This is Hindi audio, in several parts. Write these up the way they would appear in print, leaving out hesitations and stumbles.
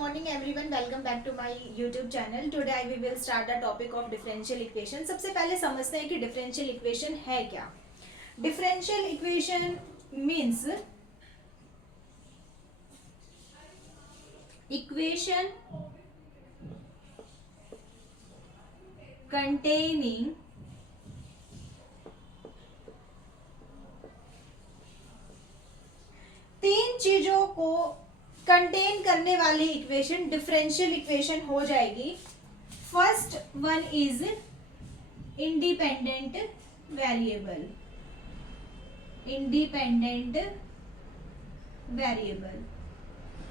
morning everyone, welcome back to my YouTube channel. Today we will start the topic of differential equation. सबसे पहले समझते हैं कि differential equation है क्या. Differential equation means equation containing तीन चीजों को कंटेन करने वाली इक्वेशन डिफरेंशियल इक्वेशन हो जाएगी. First one is independent variable.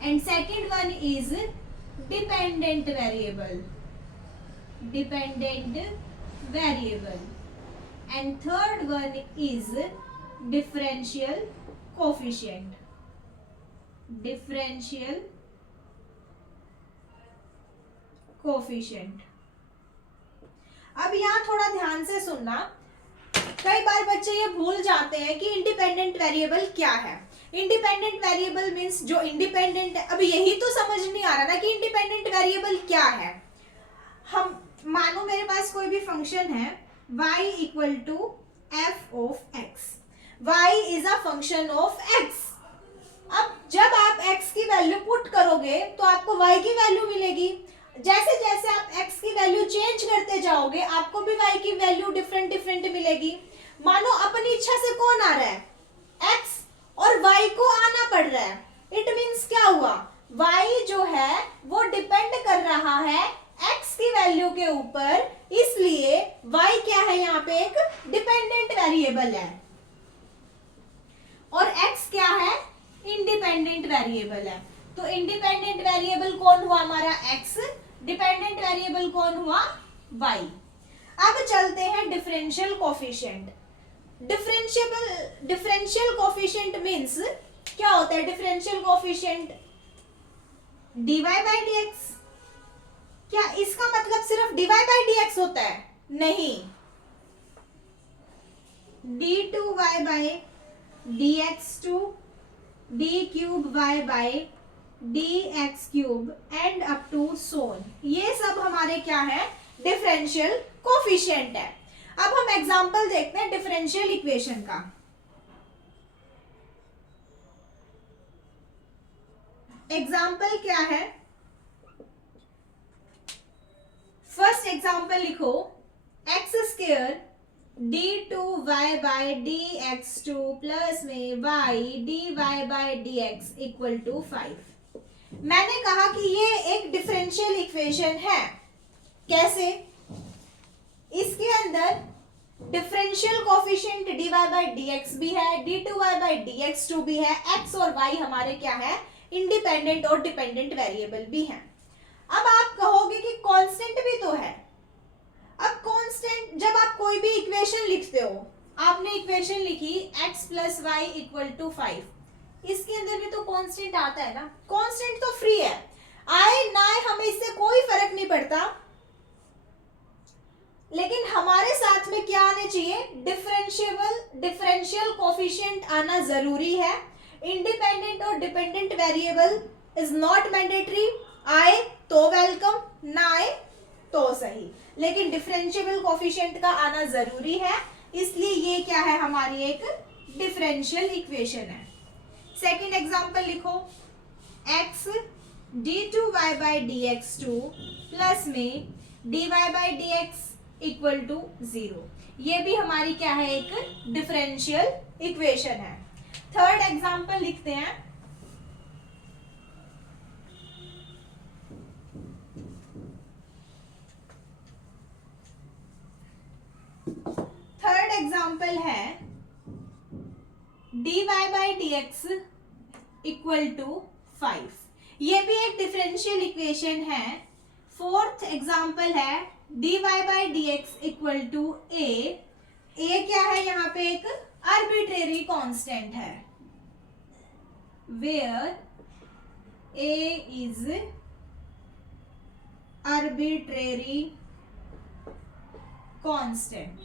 And second one is dependent variable. And third one is differential coefficient. अब यहाँ थोड़ा ध्यान से सुनना. कई बार बच्चे ये भूल जाते हैं कि इंडिपेंडेंट वेरिएबल क्या है. इंडिपेंडेंट वेरिएबल मीन्स जो इंडिपेंडेंट है. अब यही तो समझ नहीं आ रहा ना कि इंडिपेंडेंट वेरिएबल क्या है. हम मानो मेरे पास कोई भी फंक्शन है y equal to f of x. y is a function of x. अब जब आप x की वैल्यू पुट करोगे तो आपको y की वैल्यू मिलेगी. जैसे जैसे आप x की वैल्यू चेंज करते जाओगे आपको भी y की वैल्यू डिफरेंट मिलेगी. मानो अपनी इच्छा से कौन आ रहा है, x, और y को आना पड़ रहा है. इट मींस क्या हुआ, y जो है वो डिपेंड कर रहा है x की वैल्यू के ऊपर. इसलिए y क्या है, यहाँ पे एक डिपेंडेंट वेरिएबल है और x क्या है, इंडिपेंडेंट वेरिएबल है. तो इंडिपेंडेंट वेरिएबल कौन हुआ हमारा x, डिपेंडेंट वेरिएबल कौन हुआ y. अब चलते हैं differential coefficient. Differential coefficient means क्या होता है. Differential coefficient dy by dx. क्या इसका मतलब सिर्फ dy बाई dx होता है? नहीं. d2y by dx2, d cube y by dx cube and up to so on. ये सब हमारे क्या है, डिफरेंशियल कोफिशिएंट है. अब हम एग्जांपल देखते हैं डिफरेंशियल इक्वेशन का. एग्जांपल क्या है, फर्स्ट एग्जांपल लिखो. X square d2y by dx2 plus में y dy by dx equal to 5. मैंने कहा कि ये एक डिफरेंशियल इक्वेशन है. कैसे, इसके अंदर differential coefficient dy by dx भी है, d2y बाई dx2 भी है. x और y हमारे क्या है, इंडिपेंडेंट और डिपेंडेंट वेरिएबल भी हैं. अब आप कहोगे कि कांस्टेंट भी तो है. अब कांस्टेंट, जब आप कोई भी इक्वेशन लिखते हो, आपने इक्वेशन लिखी x plus y equal to 5, इसके अंदर भी तो कांस्टेंट आता है ना. कांस्टेंट तो फ्री है, आए ना आए हमें इससे कोई फर्क नहीं पड़ता. लेकिन हमारे साथ में क्या आने चाहिए, डिफरेंशियल कोफिशिएंट आना जरूरी है. इंडिपेंडेंट और dependent variable is not mandatory. आए तो वेलकम, ना आए तो सही, लेकिन डिफरेंशिएबल कोफिशिएंट का आना जरूरी है. इसलिए ये क्या है, हमारी एक डिफरेंशियल इक्वेशन है. सेकंड एग्जांपल लिखो. x d2y by dx2 plus में dy by dx equal to 0. ये भी हमारी क्या है, एक डिफरेंशियल इक्वेशन है. थर्ड एग्जांपल लिखते हैं. थर्ड एग्जाम्पल है dy by dx equal to 5. ये भी एक डिफरेंशियल इक्वेशन है. फोर्थ एग्जाम्पल है dy by dx equal to a. a क्या है, यहाँ पे एक आर्बिट्रेरी कांस्टेंट है, where a is arbitrary constant.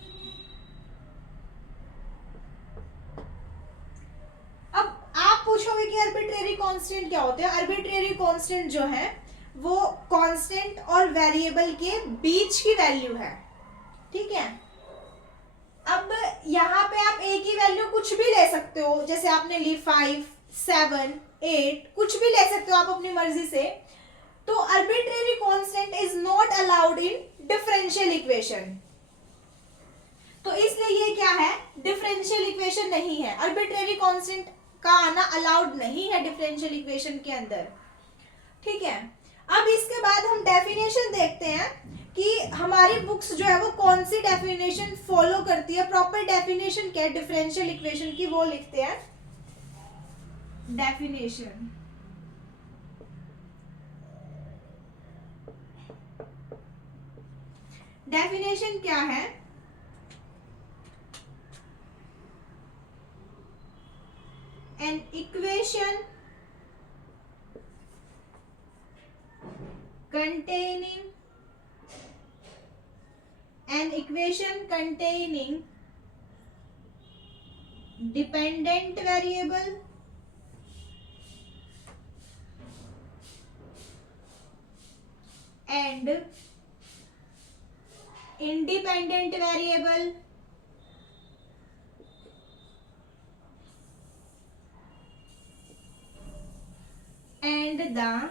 अब आप पूछोगे कि आर्बिट्रेरी कांस्टेंट क्या होते हैं. आर्बिट्रेरी कांस्टेंट जो है वो कांस्टेंट और वेरिएबल के बीच की वैल्यू है, ठीक है। अब यहाँ पे आप ए की वैल्यू कुछ भी ले सकते हो, जैसे आपने ली 5, 7, 8, कुछ भी ले सकते हो आप अपनी मर्जी से। तो arbitrary constant is not allowed in differential equation, तो इसलिए ये क्या है, डिफरेंशियल इक्वेशन नहीं है। arbitrary constant का आना अलाउड नहीं है डिफरेंशियल इक्वेशन के अंदर, ठीक है। अब इसके बाद हम डेफिनेशन देखते हैं कि हमारी बुक्स जो है वो कौन सी डेफिनेशन फॉलो करती है। प्रॉपर डेफिनेशन क्या है डिफरेंशियल इक्वेशन की, वो लिखते हैं। डेफिनेशन, डेफिनेशन क्या है, an equation containing dependent variable and independent variable and the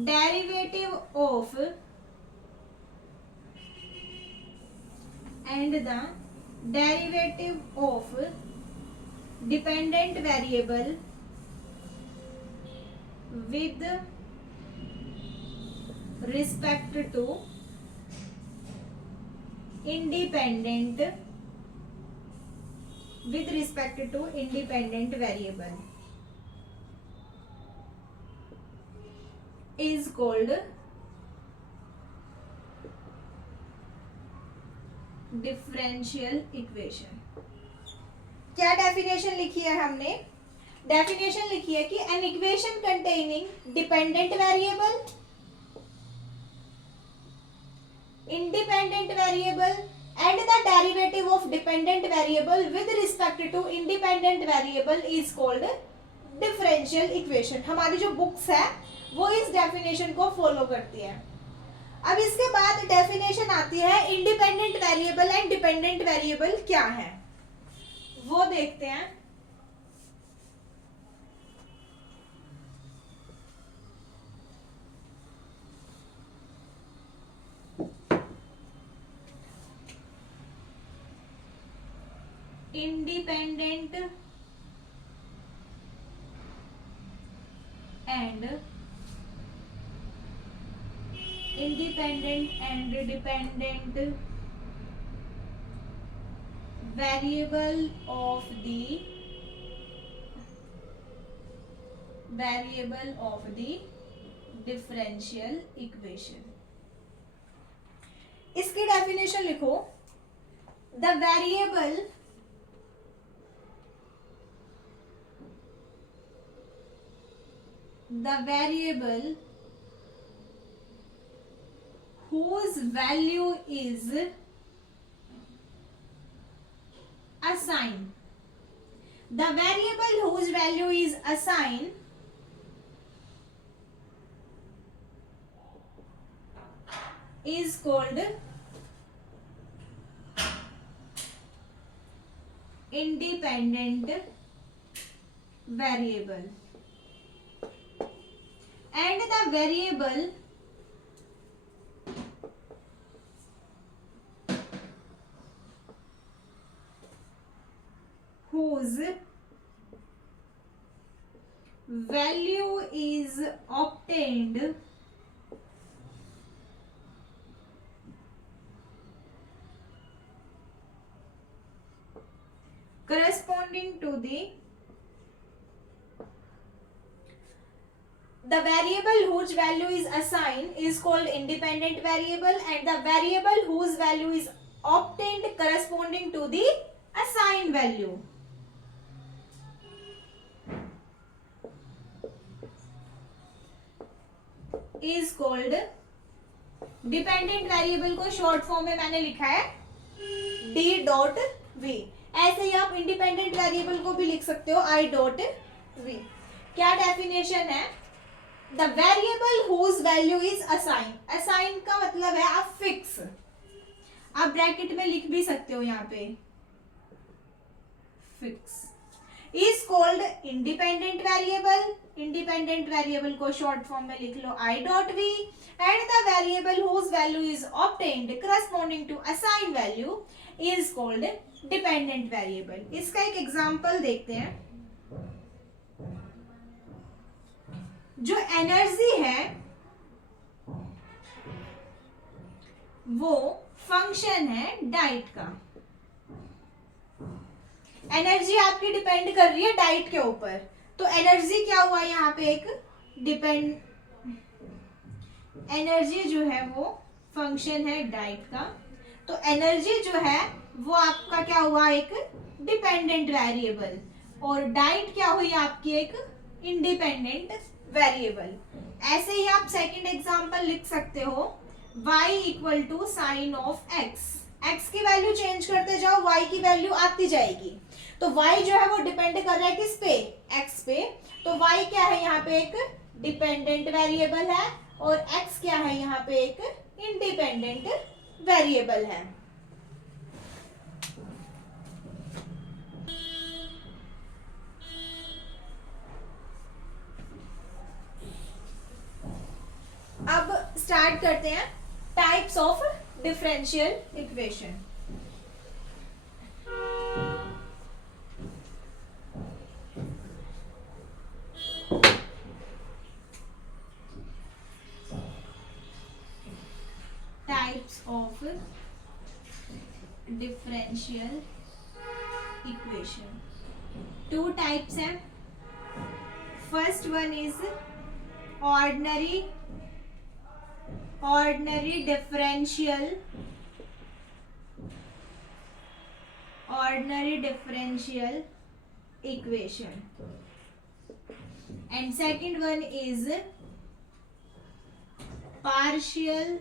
derivative of dependent variable with respect to independent variable is called differential equation. क्या डेफिनेशन लिखी है हमने, डेफिनेशन लिखी है कि an equation containing dependent variable, independent variable and the derivative of dependent variable with respect to independent variable is called differential equation. हमारी जो बुक्स है वो इस डेफिनेशन को फॉलो करती है। अब इसके बाद डेफिनेशन आती है independent variable and dependent variable क्या है, वो देखते हैं। Independent and dependent variable of the differential equation. इसकी डेफिनेशन लिखो, the variable whose value is assigned, the variable whose value is assigned is called independent variable and the variable whose value is obtained corresponding to the variable whose value is assigned is called independent variable and the variable whose value is obtained corresponding to the assigned value is called dependent variable को शॉर्ट फॉर्म में मैंने लिखा है D.V। ऐसे ही आप इंडिपेंडेंट वेरिएबल को भी लिख सकते हो आई डॉट वी। क्या डेफिनेशन है? The variable whose value is assign. Assign का मतलब है आप फिक्स, आप ब्रैकेट में लिख भी सकते हो यहाँ पे fix, is called independent variable. Independent variable को शॉर्ट फॉर्म में लिख लो I dot V, and the variable whose value is obtained corresponding to assign value is called dependent variable. इसका एक एग्जांपल देखते हैं। जो एनर्जी है वो फंक्शन है डाइट का। एनर्जी आपकी डिपेंड कर रही है डाइट के ऊपर, तो एनर्जी क्या हुआ यहाँ पे एक डिपेंड, एनर्जी जो है वो फंक्शन है डाइट का, तो एनर्जी जो है वो आपका क्या हुआ एक डिपेंडेंट वेरिएबल, और डाइट क्या हुई आपकी एक इंडिपेंडेंट वेरिएबल। ऐसे ही आप सेकंड एग्जांपल लिख सकते हो y equal to sine of x। x की वैल्यू चेंज करते जाओ, y की वैल्यू आती जाएगी। तो y जो है वो डिपेंड कर रहा है किस पे? x पे। तो y क्या है यहाँ पे एक डिपेंडेंट वेरिएबल है, और x क्या है यहाँ पे एक इंडिपेंडेंट वेरिएबल है। अब स्टार्ट करते हैं types of differential equation. Types of differential equation, two types हैं। First one is ordinary differential equation, and second one is partial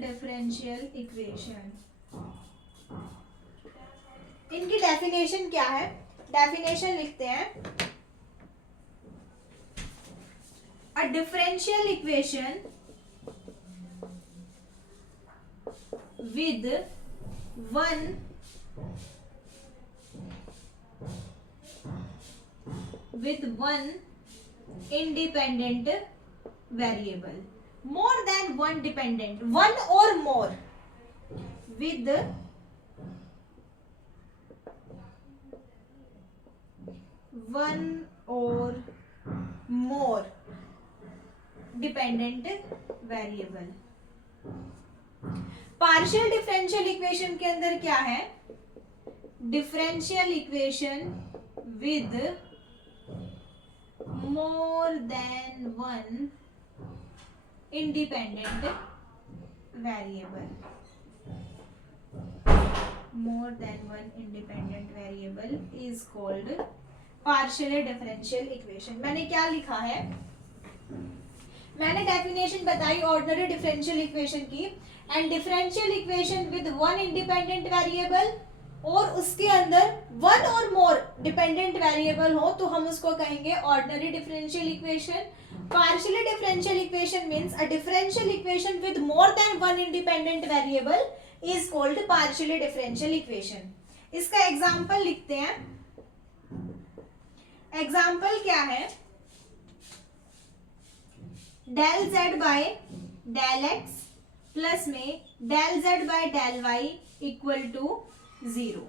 differential equation। इनकी डेफिनेशन क्या है? डेफिनेशन लिखते हैं, a differential equation with one independent variable, more than one dependent, one or more, with one or more dependent variable. Partial differential equation के अंदर क्या है? Differential equation with more than one independent variable. More than one independent variable is called partial differential equation. मैंने क्या लिखा है? मैंने डेफिनेशन बताई ऑर्डिनरी डिफरेंशियल इक्वेशन की, and differential equation with one independent variable, और उसके अंदर वन और मोर डिपेंडेंट वेरिएबल हो तो हम उसको कहेंगे ordinary differential equation. Partially differential equation means a differential equation with more than one independent variable is called partially differential equation. इसका एग्जांपल लिखते हैं। एग्जांपल क्या है? Del z by del x plus में del z by del y equal to 0।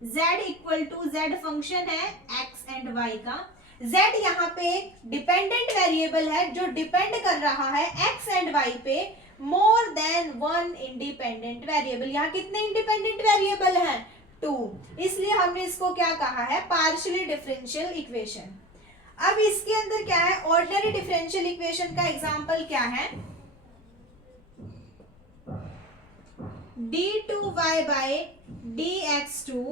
z इक्वल टू z फंक्शन है x एंड y का। z यहाँ पे एक डिपेंडेंट वेरिएबल है जो डिपेंड कर रहा है x एंड y पे मोर देन वन इंडिपेंडेंट वेरिएबल। यहाँ कितने इंडिपेंडेंट वेरिएबल हैं? 2। इसलिए हमने इसको क्या कहा है? Partially differential equation. अब इसके अंदर क्या है? ऑर्डिनरी डिफरेंशियल इक्वेशन का एग्जांपल क्या है? d2y बाय dx2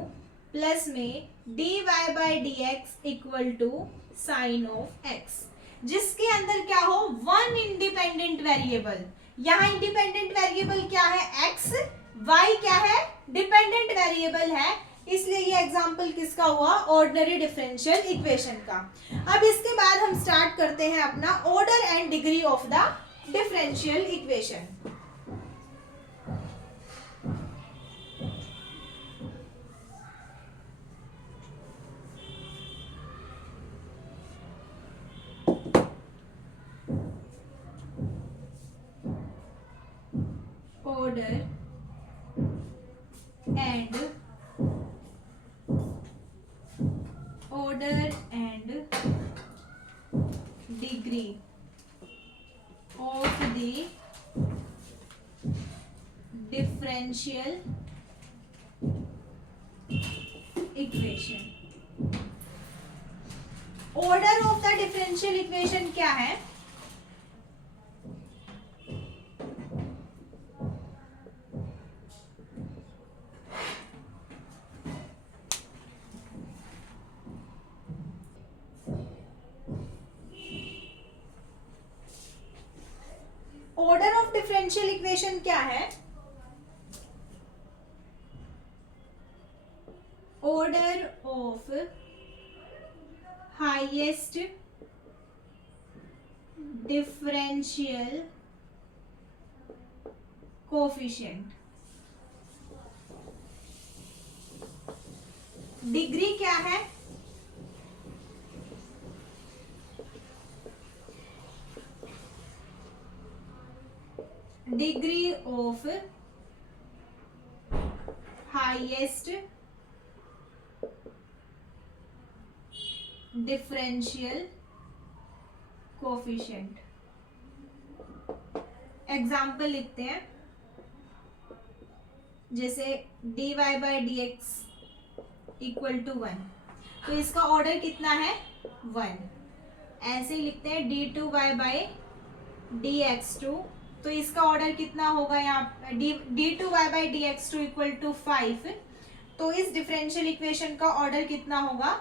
प्लस में dy by dx equal to sine of x, जिसके अंदर क्या हो? One independent variable. यहाँ इंडिपेंडेंट वेरिएबल क्या है x, y क्या है डिपेंडेंट वेरिएबल है, इसलिए ये एग्जांपल किसका हुआ ऑर्डिनरी डिफरेंशियल इक्वेशन का। अब इसके बाद हम स्टार्ट करते हैं अपना order and degree of the differential equation. order and degree of the differential equation। order of the differential equation क्या है? ऑर्डर ऑफ डिफरेंशियल इक्वेशन क्या है? Order of highest differential coefficient. Degree क्या है? Degree of highest differential coefficient. Example लिखते हैं, जैसे dy by D x equal to 1, तो इसका ऑर्डर कितना है 1। ऐसे ही लिखते हैं d2y by D x to, तो इसका ऑर्डर कितना होगा यहाँ d2y by D x two equal to 5, तो इस डिफरेंशियल इक्वेशन का ऑर्डर कितना होगा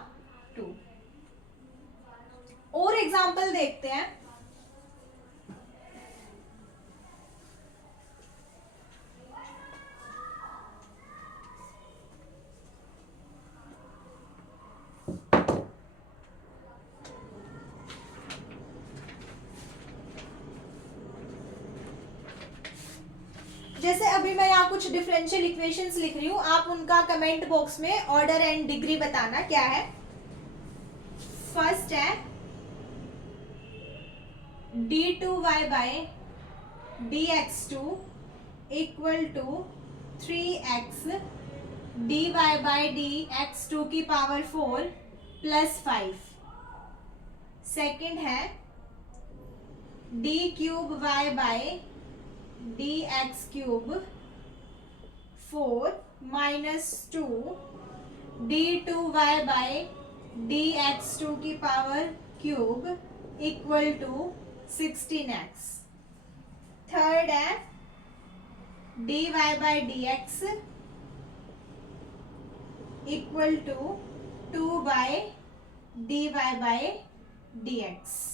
2। और एग्जांपल देखते हैं, जैसे अभी मैं यहाँ कुछ डिफरेंशियल इक्वेशंस लिख रही हूँ, आप उनका कमेंट बॉक्स में ऑर्डर एंड डिग्री बताना क्या है। फर्स्ट है d2y by D x two equal to 3x dy by D x to की पावर 4 प्लस 5। सेकेंड है d cube y by D X cube 4 minus 2 d2y by D x to की power cube equal to 16x। Third है dy by D x equal to 2 by dy by D x.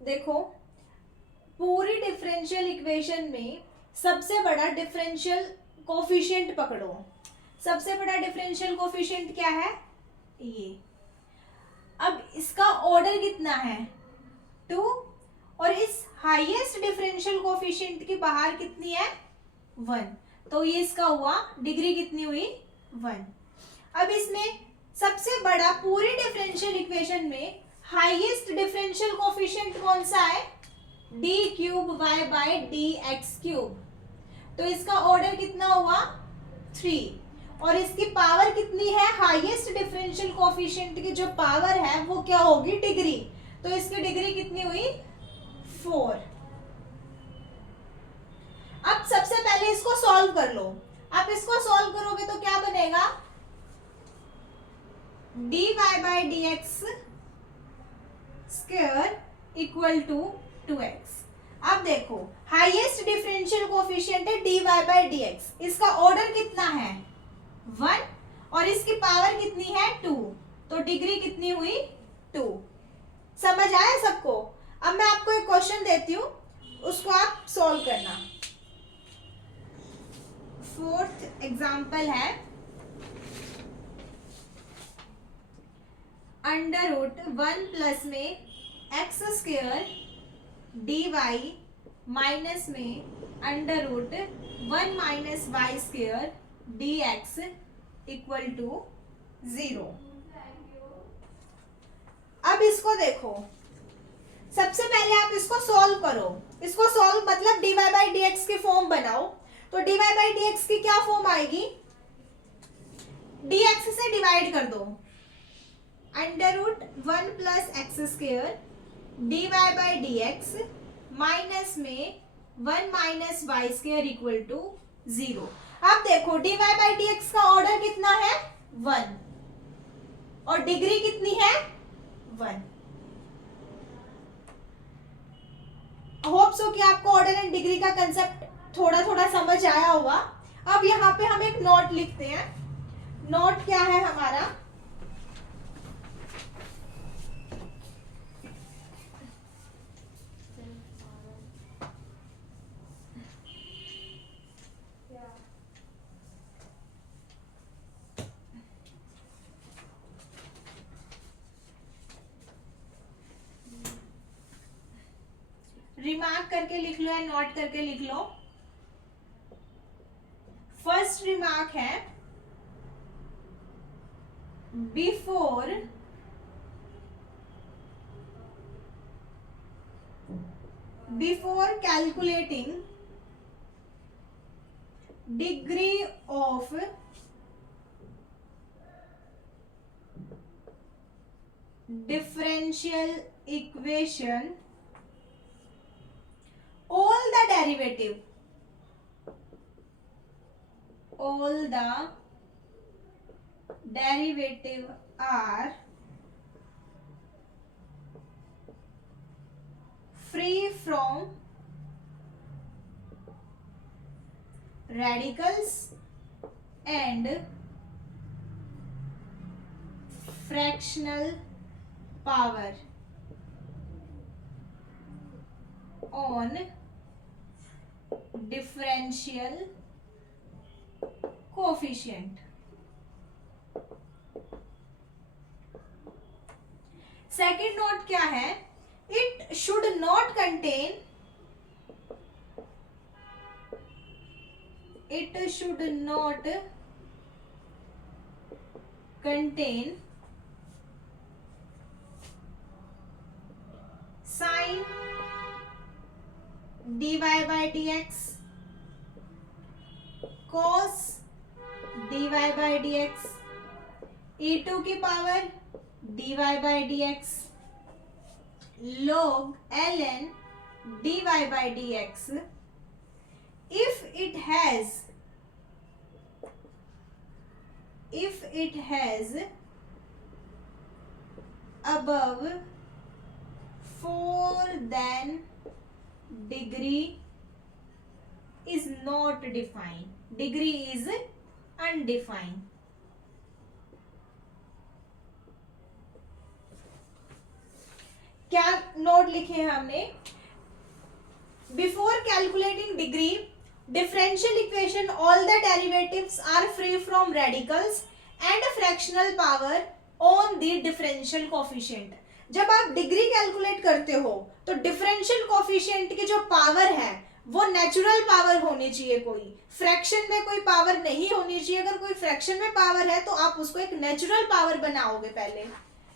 देखो, पूरी डिफरेंशियल इक्वेशन में सबसे बड़ा डिफरेंशियल कोफिशिएंट पकड़ो। सबसे बड़ा डिफरेंशियल कोफिशिएंट क्या है? ये। अब इसका ऑर्डर कितना है 2, और इस हाईएस्ट डिफरेंशियल कोफिशिएंट की बाहर कितनी है 1, तो ये इसका हुआ डिग्री कितनी हुई 1। अब इसमें सबसे बड़ा पूरी डिफरेंशियल इक्वेशन में हाईएस्ट डिफरेंशियल कोफिशिएंट कौन सा है? d cube y by D X cube, तो इसका ऑर्डर कितना हुआ 3, और इसकी पावर कितनी है? हाईएस्ट डिफरेंशियल कोफिशिएंट की जो पावर है वो क्या होगी? डिग्री, तो इसकी डिग्री कितनी हुई 4। अब सबसे पहले इसको सॉल्व कर लो। आप इसको सॉल्व करोगे तो क्या बनेगा? dy by D x square equal to 2x। अब देखो, हाईएस्ट डिफरेंशियल कोफिशिएंट है dy बाई डी एक्स, इसका ऑर्डर कितना है 1, और इसकी पावर कितनी है 2, तो डिग्री कितनी हुई 2। समझ आया सबको? अब मैं आपको एक क्वेश्चन देती हूँ, उसको आप सॉल्व करना। फोर्थ एग्जाम्पल है अंडर रूट 1 प्लस में X square D Y minus में under root 1 minus Y square D x equal to 0। अब इसको देखो, सबसे पहले आप इसको सॉल्व करो। इसको सॉल्व मतलब dy बाई डी एक्स की फॉर्म बनाओ। तो dy बाई डी एक्स की क्या फॉर्म आएगी, dx से डिवाइड कर दो, under root 1 plus x square dy by D x minus में 1 minus Y square equal to 0। अब देखो dy बाई डी एक्स का ऑर्डर कितना है 1 और डिग्री कितनी है 1। होप सो कि आपको ऑर्डर एंड डिग्री का कंसेप्ट थोड़ा थोड़ा समझ आया होगा। अब यहाँ पे हम एक नोट लिखते हैं। नोट क्या है हमारा, रिमार्क करके लिख लो या नोट करके लिख लो। फर्स्ट रिमार्क है before calculating degree of differential equation all the derivative are free from radicals and fractional power on differential coefficient। Second note क्या है, it should not contain sine dy by D x, cos dy by D x, e2 की power dy by D x, log ln dy by D x if it has above 4 than degree is not defined, degree is undefined। क्या नोट लिखे हैं हमने, before calculating degree differential equation all the derivatives are free from radicals and fractional power on the differential coefficient. जब आप डिग्री कैलकुलेट करते हो तो डिफरेंशियल कोफिशिएंट की जो पावर है वो नेचुरल पावर होनी चाहिए, कोई फ्रैक्शन में कोई पावर नहीं होनी चाहिए। अगर कोई फ्रैक्शन में पावर है तो आप उसको एक नेचुरल पावर बनाओगे पहले,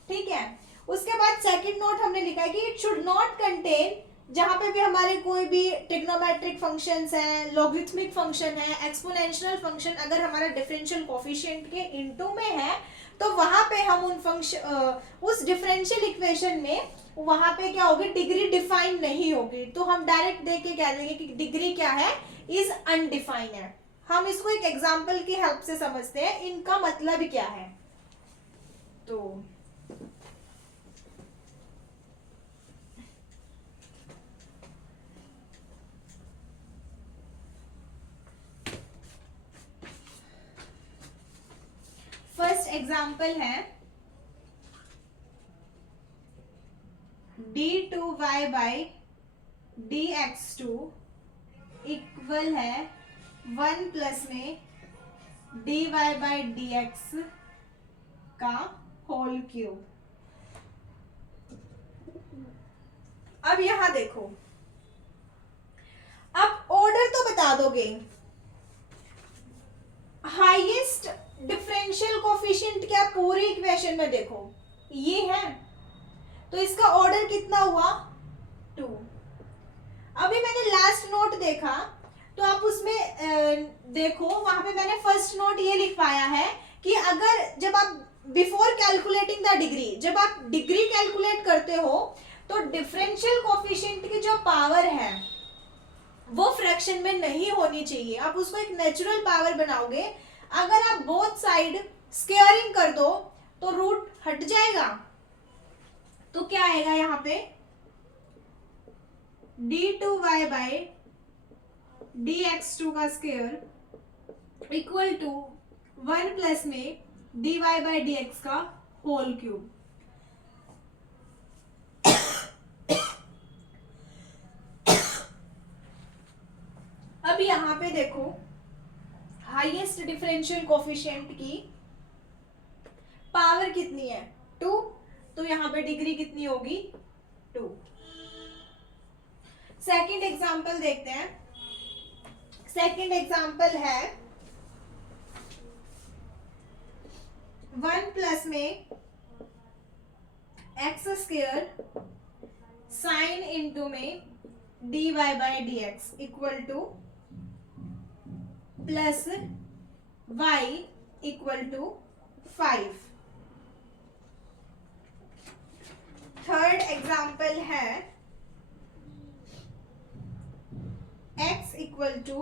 ठीक है। उसके बाद सेकंड नोट हमने लिखा है कि इट शुड नॉट कंटेन, जहां पे भी हमारे कोई भी ट्रिग्नोमेट्रिक फंक्शंस हैं, लॉगरिथमिक फंक्शन है, एक्सपोनेंशियल फंक्शन अगर हमारा डिफरेंशियल कोफिशिएंट के इनटू में है तो वहां पे हम उन फंक्शन उस डिफरेंशियल इक्वेशन में वहां पे क्या होगी, डिग्री डिफाइन नहीं होगी। तो हम डायरेक्ट देख के कह देंगे कि डिग्री क्या है, इज अनडिफाइंड है। हम इसको एक एग्जांपल की हेल्प से समझते हैं इनका मतलब क्या है। तो एग्जाम्पल है d2y बाई dx2 इक्वल है 1 प्लस में dy बाई dx का होल क्यूब। अब यहां देखो, अब ऑर्डर तो बता दोगे, हाईएस्ट डिफरेंशियल कोफिशिएंट क्या पूरी इक्वेशन में देखो ये है, तो इसका ऑर्डर कितना हुआ 2। अभी मैंने लास्ट नोट देखा तो आप उसमें देखो, वहां पे मैंने फर्स्ट नोट ये लिखवाया है कि अगर जब आप बिफोर कैलकुलेटिंग द डिग्री, जब आप डिग्री कैलकुलेट करते हो तो डिफरेंशियल कोफिशिएंट की जो पावर है वो फ्रैक्शन में नहीं होनी चाहिए, आप उसको एक नेचुरल पावर बनाओगे। अगर आप बोथ साइड स्क्वायरिंग कर दो तो रूट हट जाएगा, तो क्या आएगा यहाँ पे d2y बाई dx2 का स्क्वायर इक्वल टू 1 प्लस में dy बाई dx का होल क्यूब। अब यहां पे देखो हाईएस्ट डिफरेंशियल कोफिशिएंट की पावर कितनी है 2, तो यहां पे डिग्री कितनी होगी 2। सेकंड एग्जांपल देखते हैं। सेकंड एग्जांपल है 1 प्लस में एक्स स्क्वायर साइन इंटू में dy by dx equal to plus y equal to 5। Third example है x इक्वल टू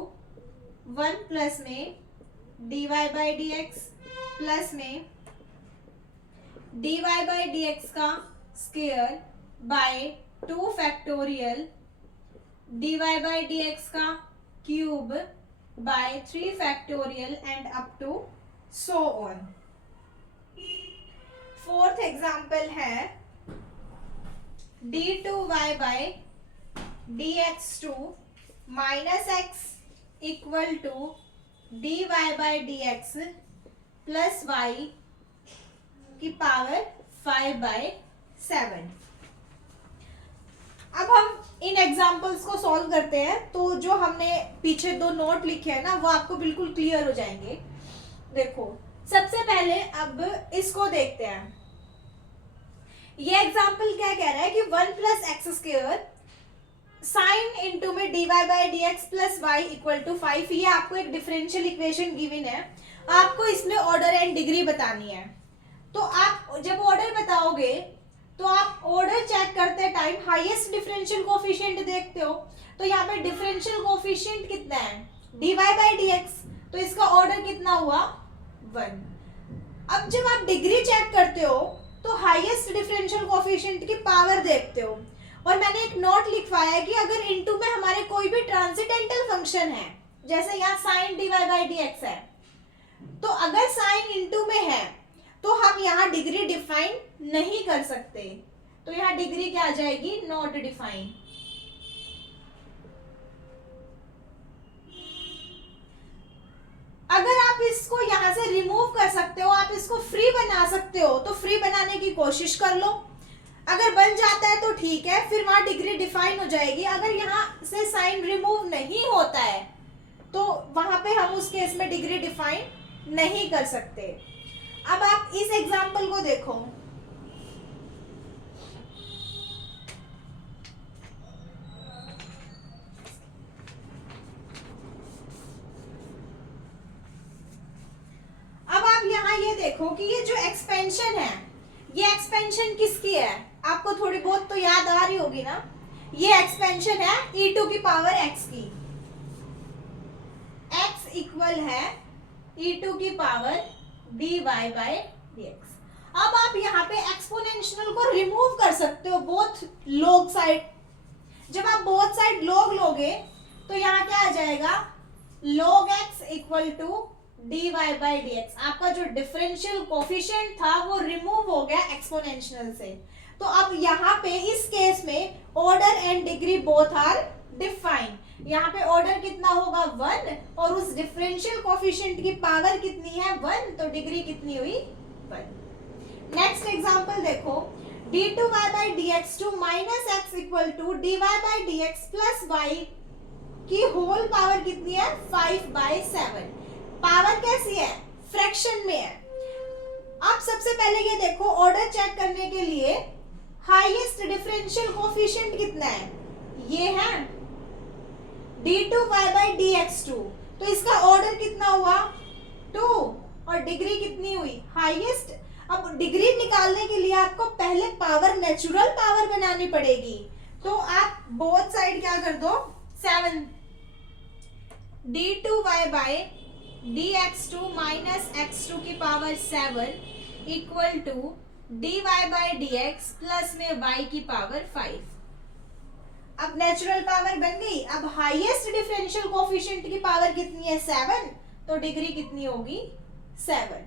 1 प्लस में dy बाई dx प्लस में dy बाई dx का square by 2 factorial dy by dx का cube by 3 factorial and up to so on। फोर्थ एग्जाम्पल है d2y by dx2 minus x equal to dy by dx plus y की पावर 5/7। अब हम इन एग्जाम्पल्स को सॉल्व करते हैं, तो जो हमने पीछे 2 नोट लिखे हैं ना वो आपको बिल्कुल क्लियर हो जाएंगे। देखो सबसे पहले अब इसको देखते हैं। ये एग्जाम्पल क्या कह रहा है कि 1 plus x square sine into में dy by dx plus y equal to 5, ये आपको एक डिफरेंशियल इक्वेशन गिवन है, आपको इसमें ऑर्डर एंड डिग्री बतानी है। तो आप जब ऑर्डर बताओगे तो आप ऑर्डर चेक करते टाइम हाईएस्ट डिफरेंशियल कोफिशिएंट देखते हो, तो यहाँ पे डिफरेंशियल कोफिशिएंट कितना है dy बाई dx, तो इसका ऑर्डर कितना हुआ 1। अब जब आप डिग्री चेक करते हो तो हाईएस्ट डिफरेंशियल कोफिशिएंट की पावर देखते हो, और मैंने एक नोट लिखवाया है कि अगर इनटू में हमारे कोई भी ट्रांसेंडेंटल फंक्शन है, जैसे यहाँ साइन dy बाई dx है, तो अगर साइन इनटू में है तो हम यहाँ डिग्री डिफाइन नहीं कर सकते, तो यहाँ डिग्री क्या आ जाएगी नॉट डिफाइन। अगर आप इसको यहां से रिमूव कर सकते हो, आप इसको फ्री बना सकते हो, तो फ्री बनाने की कोशिश कर लो। अगर बन जाता है तो ठीक है, फिर वहां डिग्री डिफाइन हो जाएगी। अगर यहाँ से साइन रिमूव नहीं होता है तो वहां पे हम उस केस में डिग्री डिफाइन नहीं कर सकते। अब आप इस एग्जाम्पल को देखो, अब आप यहाँ ये देखो कि ये जो एक्सपेंशन है, ये एक्सपेंशन किसकी है, आपको थोड़ी बहुत तो याद आ रही होगी ना। ये एक्सपेंशन है e2 की पावर x की, x इक्वल है e2 की पावर dy बाई dx। अब आप यहाँ पे एक्सपोनेंशियल को रिमूव कर सकते हो बोथ लॉग साइड। जब आप बोथ साइड लॉग लोगे तो यहाँ क्या आ जाएगा log x equal to dy by dx। आपका जो डिफरेंशियल कोफिशिएंट था वो रिमूव हो गया एक्सपोनेंशियल से। तो अब यहाँ पे इस केस में order and degree both are define. यहाँ पे ऑर्डर कितना होगा 1 और उस डिफरेंशियल कोफिशिएंट की पावर कितनी है 1, तो डिग्री कितनी हुई 1। नेक्स्ट एग्जांपल देखो, d2y by dx2 minus x equal to dy by dx plus y की होल पावर कितनी है 5/7। पावर कैसी है, फ्रैक्शन में है। अब सबसे पहले ये देखो, ऑर्डर चेक करने के लिए हाईएस्ट डिफरेंशियल कोफिशिएंट कितना है, ये है d2y by dx2, तो इसका ऑर्डर कितना हुआ 2 और डिग्री कितनी हुई हाईएस्ट। अब डिग्री निकालने के लिए आपको पहले पावर नेचुरल पावर बनानी पड़ेगी, तो आप बोथ साइड क्या कर दो 7, d2y by dx2 minus x2 की power 7 equal to dy by dx plus में y की पावर 5। अब नेचुरल पावर बन गई। अब हाईएस्ट डिफरेंशियल कोफिशिएंट की पावर कितनी है 7, तो डिग्री कितनी होगी 7।